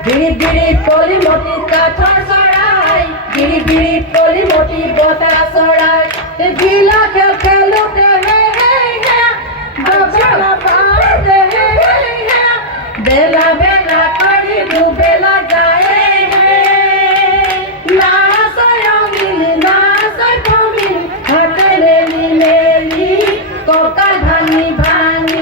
গিৰি গিৰি কলি মতি কাঠৰ চৰাই গিৰি গিৰি কলি মতি বতা চৰাই গিলা খেল খেলোতে বেলা বেলা কৰি দুবেলা যায় নাচয় অমিলি নাচয় কমিলি হাতে মেলি মেলি কঁকাল ভাঙি ভাঙি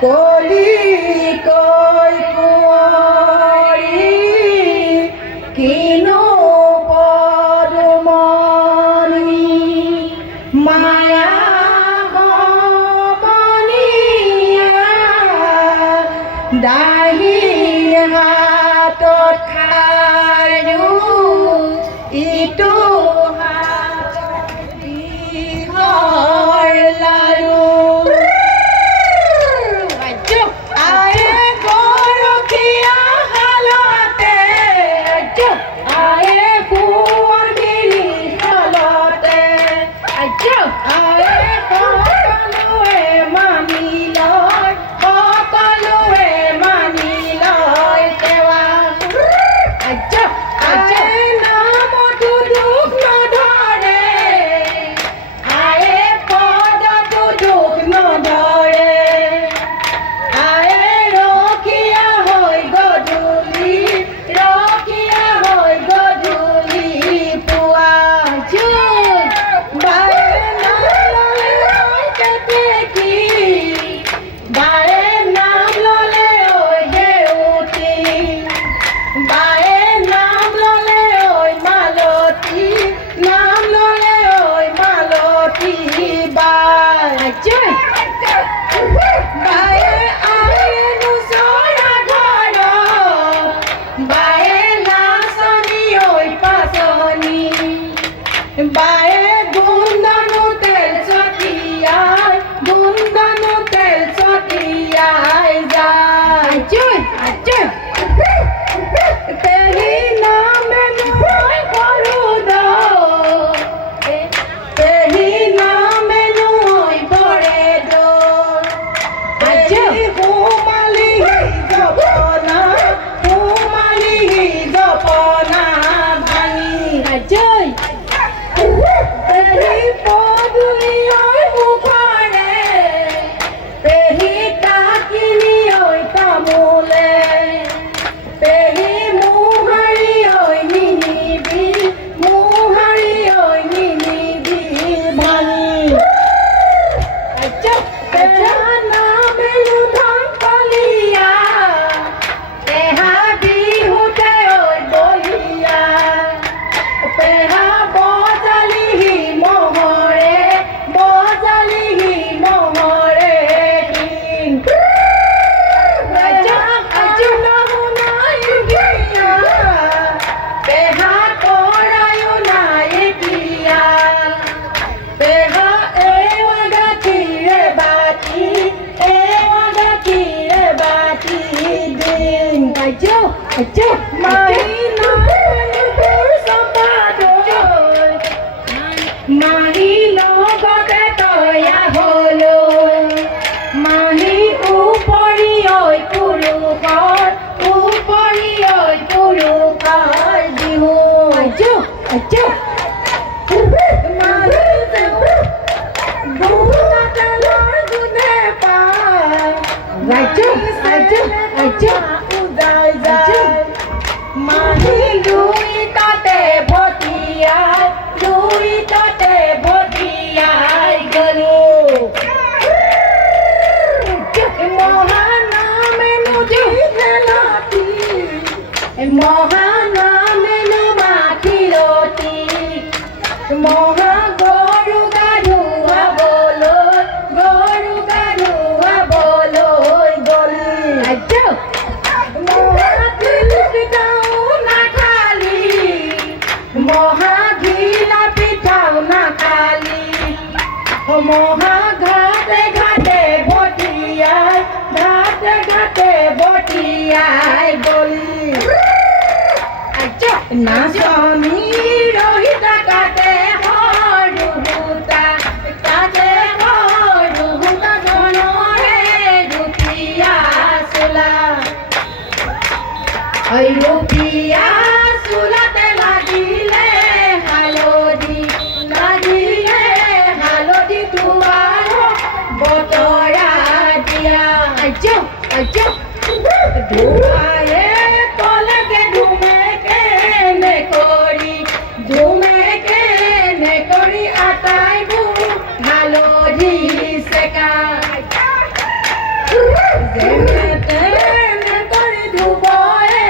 কলি কই কুঁৱৰী কিনো পদুমণি মায়া বনিয়া দাহিৰ হাতত খাৰু ইটো হাতত দীঘল লাৰু বায়ে গুন্দানো তেল ছটিয়াই যায় তেলি নামে নয় করু তেলি নামে নয় পড়ে দো হুমালি জপনা ভাঙি জয় Mahina Sambadoy Mahi logate toya holo Mahi upori oi purukar dihu Ajo Mahi Bukata lor gune pa Ajo Mahi lui tate bhotiyai galu Mohaname nuji khelati Mohaname nu makhiloti Moha goru gaduha boloi goli Ajo Moha tilpitau na khali Moha ghila pitau na khali Moha ghate bhotiyai goli Ajo na swami rohita kate horuhuta gonore rupiya sula Oi rupiya sulate lagile halodi tuaro botora dia Ajo Dhumaye kolake dhumeke ne kori ataibu halodi seka Zemete ne kori dhuboe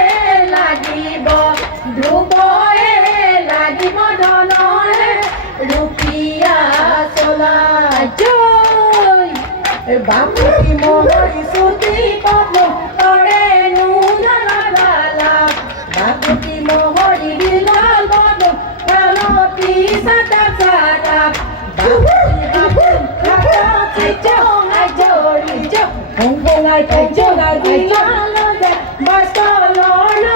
lagibo dhonore rupiya sola Joy Baputi mohori suti papo tore nunala Baputi mohori bilal bodo kaloti satap Baputi hapun kakoti jong ajori Hong Kong ay bilal Basta lorna